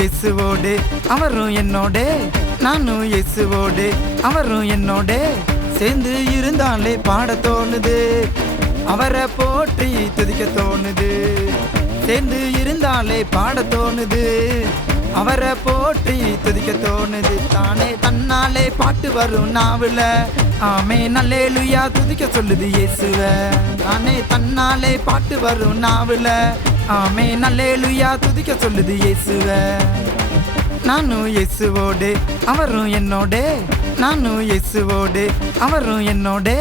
இயேசுவோடு அவரும் என்னோடே, நானும் இயேசுவோடு அவரும் என்னோடே. சேர்ந்து இருந்தாலே பாட தோணுது, அவரை போற்றி துதிக்க தோணுது. சேர்ந்து இருந்தாலே பாட தோணுது, அவரை போற்றி துதிக்க தோணுது. தானே தன்னாலே பாட்டு வரும் நாவுல, ஆமென் அல்லேலூயா துதிக்க சொல்லுது இயேசுவ. தானே தன்னாலே பாட்டு வரும் நாவுல, ஆமென் அல்லேலூயா துதிக்க சொல்லுது இயேசுவ. நானும் இயேசுவோடு அவரும் என்னோடே, நானும் இயேசுவோடு அவரும் என்னோடே.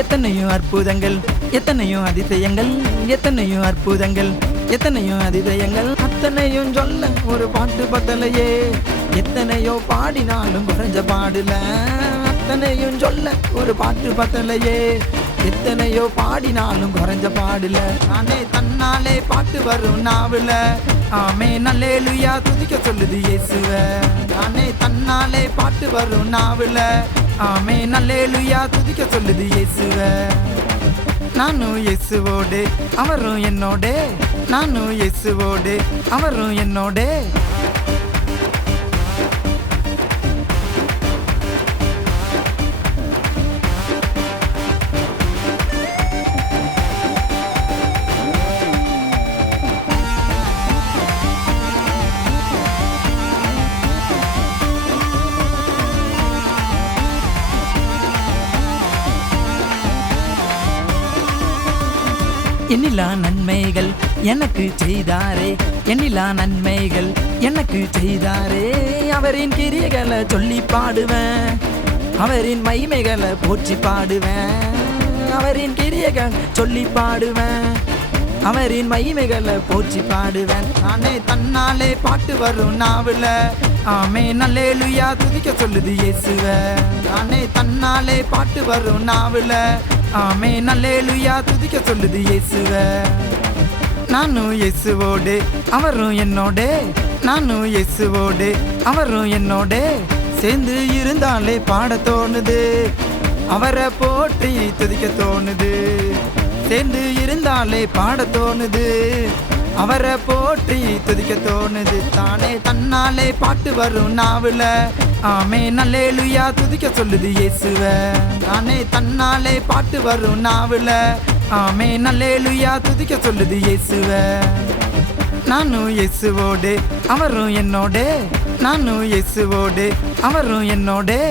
எத்தனையோ அற்புதங்கள், எத்தனையோ அதிசயங்கள், எத்தனையோ அற்புதங்கள், எத்தனையோ அதிசயங்கள். அத்தனையும் சொல்ல ஒரு பாட்டு பத்தலையே, எத்தனையோ பாடினாலும் குறைஞ்ச பாடல. அத்தனையும் சொல்ல ஒரு பாட்டு பத்தலையே, எத்தனையோ பாடினாலும் குறைஞ்ச பாடல. நானே தன்னாலே பாட்டு வரும் நாவுல, ஆமென் அல்லேலூயா துதிக்க சொல்லுது இயேசுவ. நானே தன்னாலே பாட்டு வரும் நாவுல, ஆமென் அல்லேலூயா துதிக்க சொல்லுது இயேசுவ. நானும் இயேசுவோடு அவரும் என்னோடே, நானும் இயேசுவோடு அவரும் என்னோடே. எண்ணிலா நன்மைகள் எனக்கு செய்தாரே, எண்ணிலா நன்மைகள் எனக்கு செய்தாரே. அவரின் கிரியைகளை சொல்லி பாடுவேன், அவரின் மகிமைகளை போற்றி பாடுவேன். அவரின் கிரியைகள் சொல்லி பாடுவேன், அவரின் மகிமைகளை போற்றி பாடுவேன். நானே தன்னாலே பாட்டு வரும் நாவுல, ஆமென் அல்லேலூயா துதிக்க சொல்லுது இயேசுவ. நானே தன்னாலே பாட்டு வரும் நாவுல, ஆமென் அல்லேலூயா துதிக்க சொல்லுது இயேசுவ. நானும் இயேசுவோடு அவரும் என்னோடே, நானும் இயேசுவோடு அவரும் என்னோடே. சேர்ந்து இருந்தாலே பாட தோணுது, அவரை போற்றி துதிக்க தோணுது. சேர்ந்து இருந்தாலே பாட தோணுது, அவரை போற்றி துதிக்க தோணுது. தானே தன்னாலே பாட்டு வரும் நாவுல, ஆமென் அல்லேலூயா துதிக்க சொல்லுது இயேசுவ. தானே தன்னாலே பாட்டு வரும் நாவுல, ஆமென் அல்லேலூயா துதிக்க சொல்லுது இயேசுவ. நானும் இயேசுவோடு அவரும் என்னோடே, நானும் இயேசுவோடு அவரும் என்னோடே.